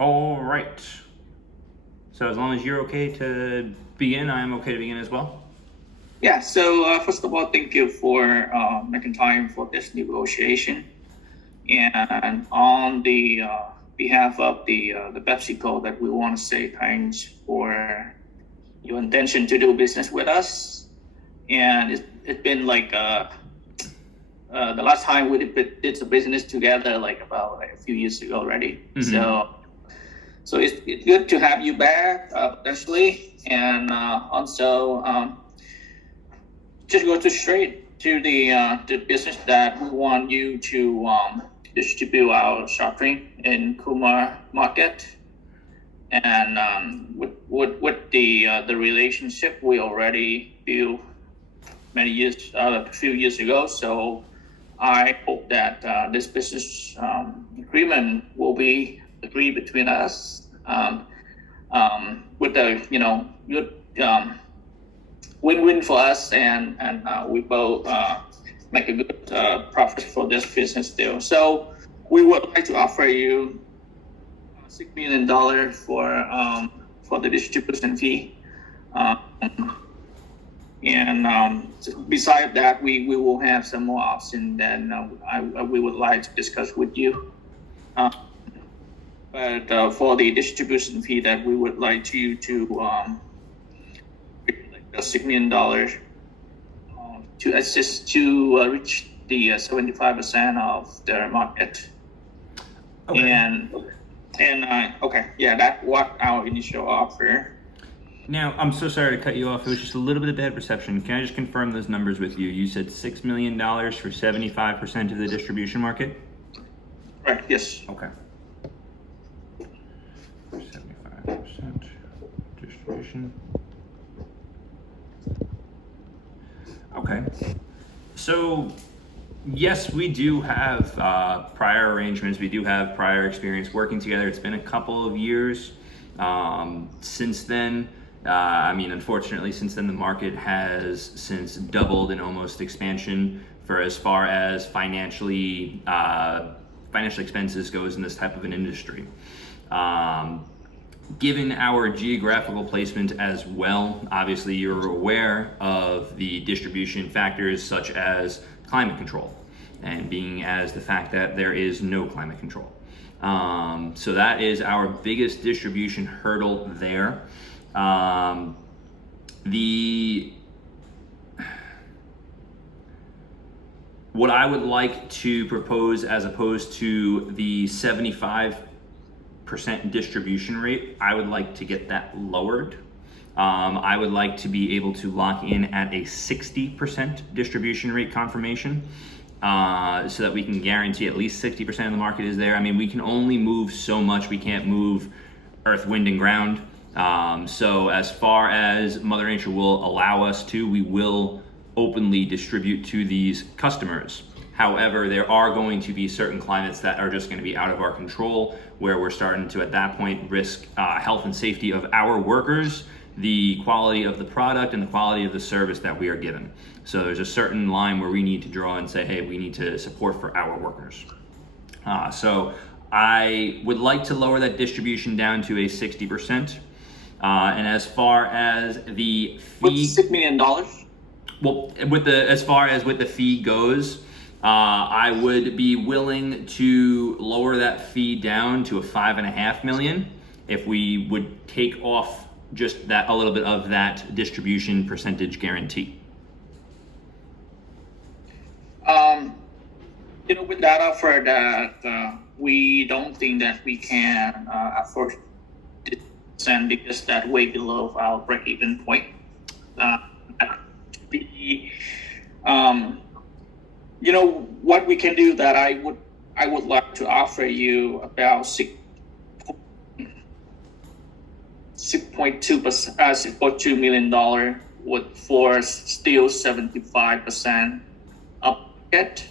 All right. So as long as you're okay to begin, I am okay to begin as well. Yeah, so first of all, thank you for making time for this negotiation. And on the behalf of the PepsiCo, that we want to say thanks for your intention to do business with us. And it's been like the last time we did the business together, like about a few years ago already. So it's good to have you back potentially, and also just go to straight to the business that we want you to distribute our soft drink in Kumar market, and with the relationship we already built a few years ago. So I hope that this business agreement will be agreed between us with the good win-win for us, and we both make a good profit for this business deal. So we would like to offer you $6 million for the distribution fee. And besides that, we will have some more options that we would like to discuss with you. But for the distribution fee, that we would like you to $6 million to assist to reach the 75% of the market. Okay. And okay, yeah, that's what our initial offer. Now, I'm so sorry to cut you off. It was just a little bit of bad reception. Can I just confirm those numbers with you? You said $6 million for 75% of the distribution market? Right, yes. Okay. 75% distribution. Okay. So, yes, we do have prior arrangements. We do have prior experience working together. It's been a couple of years since then. Unfortunately, since then the market has since doubled in almost expansion for as far as financial expenses goes in this type of an industry. Given our geographical placement as well, obviously you're aware of the distribution factors such as climate control, and being as the fact that there is no climate control. So that is our biggest distribution hurdle there. What I would like to propose, as opposed to the 75% distribution rate, I would like to get that lowered. I would like to be able to lock in at a 60% distribution rate confirmation, so that we can guarantee at least 60% of the market is there. I mean, we can only move so much. We can't move earth, wind, and ground. So as far as Mother Nature will allow us to, we will openly distribute to these customers. However, there are going to be certain climates that are just going to be out of our control, where we're starting to, at that point, risk health and safety of our workers, the quality of the product, and the quality of the service that we are given. So there's a certain line where we need to draw and say, hey, we need to support for our workers. So I would like to lower that distribution down to a 60%. And as far as the fee, With $6 million. well, as far as with the fee goes, I would be willing to lower that fee down to a $5.5 million if we would take off just that, a little bit of that distribution percentage guarantee. With that offer, that we don't think that we can afford to send, because that's way below our break-even point. What we can do, that I would like to offer you about $6.2 million for still 75% up market.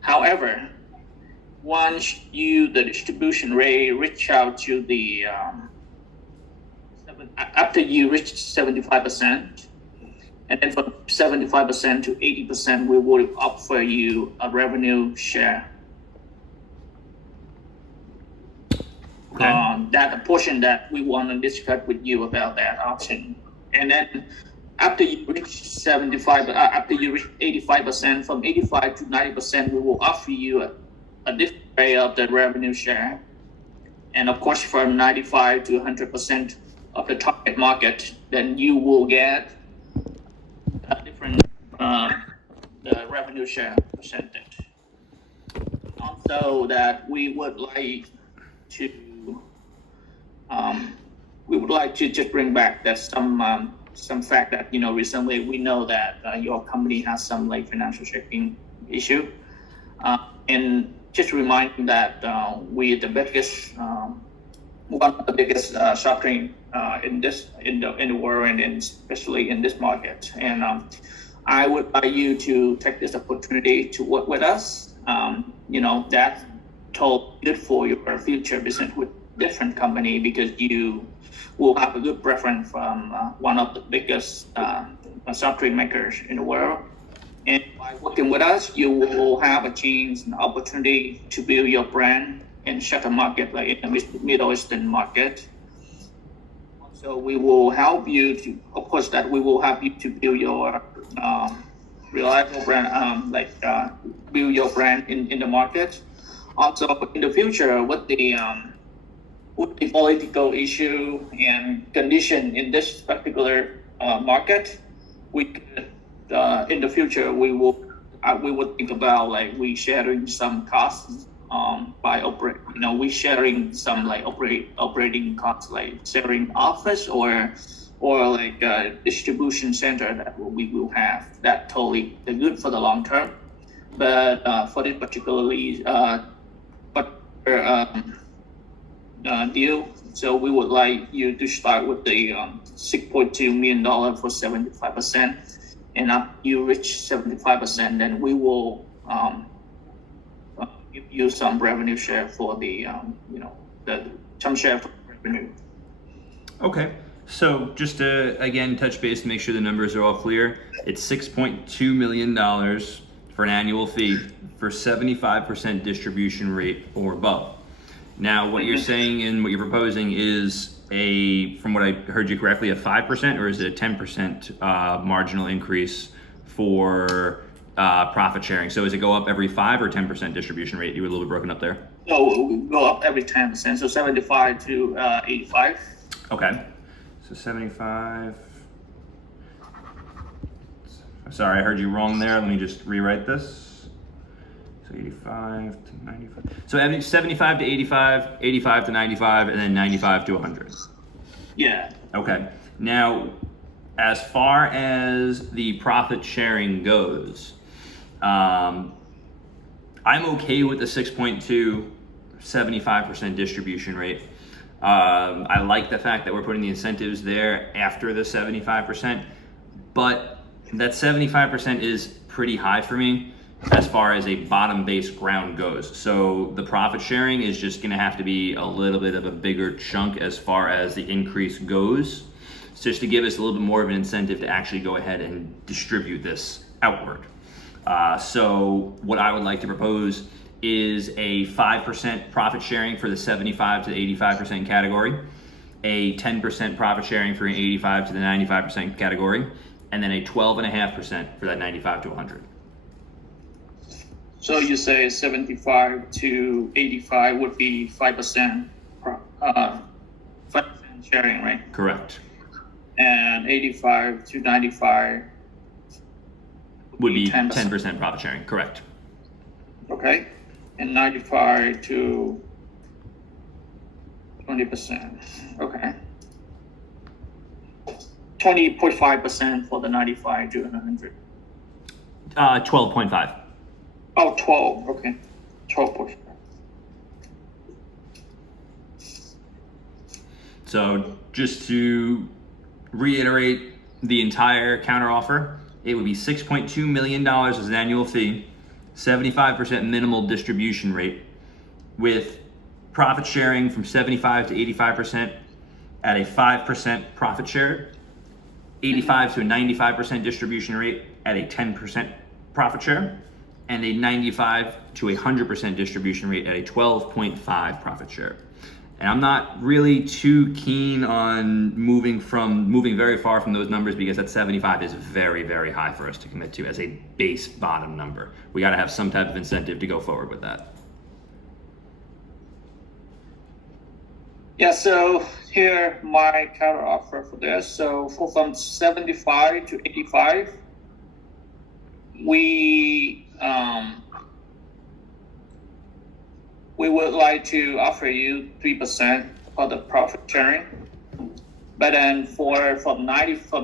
However, once the distribution rate reach out to the after you reach 75%, and then from 75% to 80%, we will offer you a revenue share. Okay. That portion that we want to discuss with you about that option. And then after you reach 75, after you reach 85%, from 85 to 90%, we will offer you a different way of the revenue share. And of course, from 95 to 100% of the target market, then you will get a different the revenue share percentage. Also, that to we would like to just bring back that some fact that recently we know that your company has some like financial shaping issue, and just remind that we the biggest one of the biggest shopping in the world, and especially in this market. And I would like you to take this opportunity to work with us. That's told good for your future business with different company, because you will have a good preference from one of the biggest soft drink makers in the world. And by working with us, you will have a chance and opportunity to build your brand in such a market like in the Middle Eastern market. So we will help you to, of course, that we will help you to build your reliable brand, build your brand in the market. Also, in the future, with the political issue and condition in this particular market, we could, in the future, we would think about like we sharing some costs by we sharing some like operating costs, like sharing office or like a distribution center that we will have. That totally good for the long term. But for this particularly deal, so we would like you to start with the $6.2 million for 75%, and after you reach 75%, then we will give you some revenue share for the some share for revenue. Okay. So just to again touch base to make sure the numbers are all clear, it's $6.2 million for an annual fee for 75% distribution rate or above. Now, what you're saying and what you're proposing is from what I heard you correctly, a 5%, or is it a 10% marginal increase for profit sharing? So does it go up every 5 or 10% distribution rate? You were a little bit broken up there. No, it will go up every 10%, so 75 to 85. Okay. So 75. Sorry, I heard you wrong there. Let me just rewrite this. So 85 to 95. So 75 to 85, 85 to 95, and then 95 to 100. Yeah. Okay. Now, as far as the profit sharing goes, I'm okay with the 6.2 75% distribution rate. I like the fact that we're putting the incentives there after the 75%, but that 75% is pretty high for me as far as a bottom base ground goes. So the profit sharing is just going to have to be a little bit of a bigger chunk as far as the increase goes, just to give us a little bit more of an incentive to actually go ahead and distribute this outward. So what I would like to propose is a 5% profit sharing for the 75 to the 85% category, a 10% profit sharing for an 85 to the 95% category, and then a 12.5% for that 95 to 100. So you say 75 to 85 would be 5%, 5% sharing, right? Correct. And 85 to 95 would be 10% profit sharing. Correct. Okay. And 95 to 20%. Okay. 20.5% for the 95 to 100. 12.5. Oh, 12. Okay. 12.5. So just to reiterate the entire counteroffer, it would be $6.2 million as an annual fee, 75% minimal distribution rate, with profit sharing from 75 to 85% at a 5% profit share, 85 to a 95% distribution rate at a 10% profit share, and a 95 to a 100% distribution rate at a 12.5 profit share. And I'm not really too keen on moving very far from those numbers, because that 75 is very, very high for us to commit to as a base bottom number. We got to have some type of incentive to go forward with that. Yeah, so here my counter offer for this. So from 75 to 85, we would like to offer you 3% for the profit sharing. But then from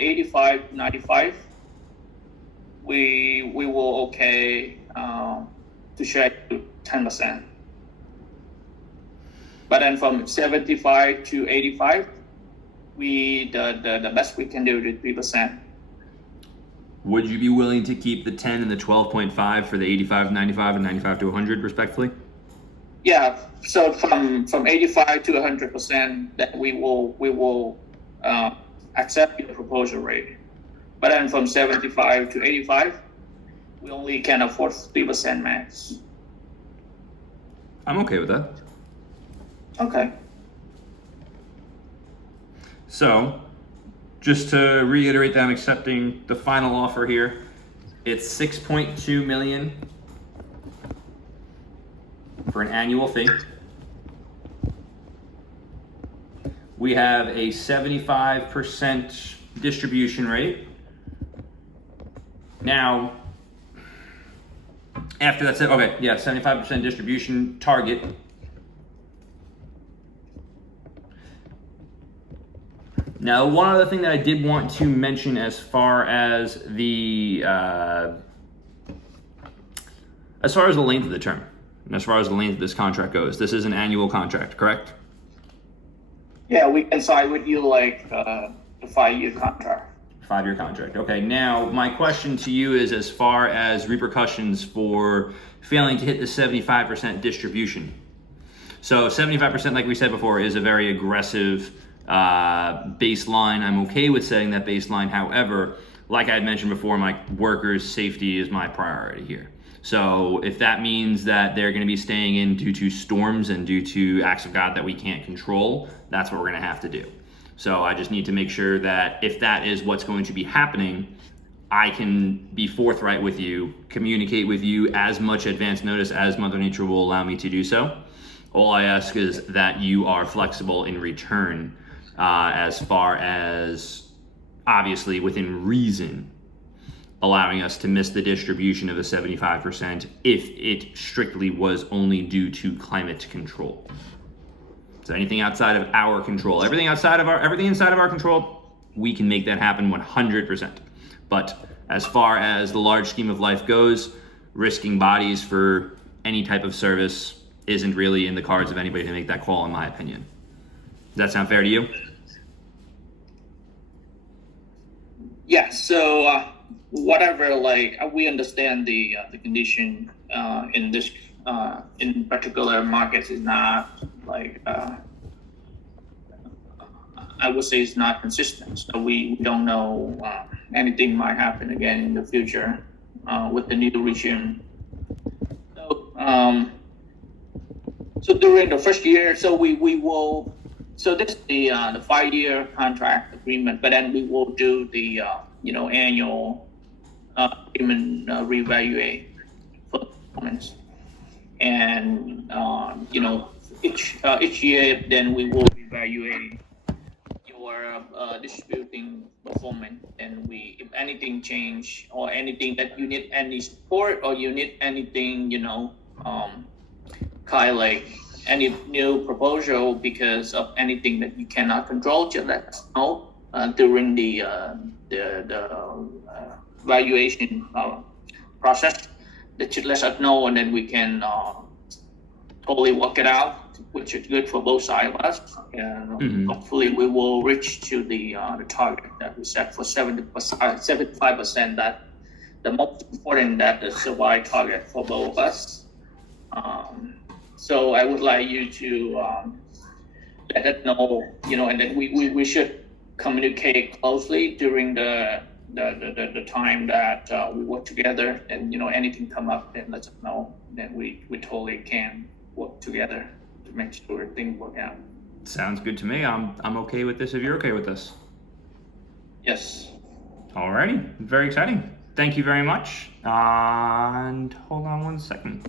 85 to 95, we will okay to share 10%. But then from 75 to 85, the best we can do is 3%. Would you be willing to keep the 10 and the 12.5 for the 85 to 95 and 95 to 100 respectively? Yeah. So from 85 to 100%, that we will accept your proposal rate. But then from 75 to 85, we only can afford 3% max. I'm okay with that. Okay. So, just to reiterate that I'm accepting the final offer here, it's 6.2 million for an annual fee. We have a 75% distribution rate. Now, after that said, okay, yeah, 75% distribution target. Now, one other thing that I did want to mention as far as the length of the term, and as far as the length of this contract goes, this is an annual contract, correct? Yeah, we can side with you like the 5-year contract. 5-year contract. Okay. Now, my question to you is as far as repercussions for failing to hit the 75% distribution. So 75%, like we said before, is a very aggressive baseline. I'm okay with setting that baseline. However, like I had mentioned before, my workers' safety is my priority here. So if that means that they're going to be staying in due to storms and due to acts of God that we can't control, that's what we're going to have to do. So I just need to make sure that if that is what's going to be happening, I can be forthright with you, communicate with you as much advance notice as Mother Nature will allow me to do so. All I ask is that you are flexible in return, as far as obviously within reason, allowing us to miss the distribution of the 75% if it strictly was only due to climate control. So anything outside of our control, everything inside of our control, we can make that happen 100%. But as far as the large scheme of life goes, risking bodies for any type of service isn't really in the cards of anybody to make that call, in my opinion. Does that sound fair to you? Yeah. So whatever, like we understand the condition in this in particular markets is not like I would say it's not consistent. So we don't know anything might happen again in the future with the new regime. So during the first year, so we will. So this is the 5-year contract agreement, but then we will do the annual agreement reevaluate for the performance, and each year then we will evaluate your distributing performance, and if anything change or anything that you need any support or you need anything kind of like any new proposal because of anything that you cannot control, just let us know during the valuation process. That should let us know, and then we can totally work it out, which is good for both sides of us. And hopefully we will reach to the target that we set for 75%. That the most important, that is the right target for both of us. So I would like you to let us know, and then we should communicate closely during the time that we work together, and anything come up, then let us know. Then we totally can work together to make sure things work out. Sounds good to me. I'm okay with this if you're okay with this. Yes. Alrighty, very exciting. Thank you very much. And hold on one second.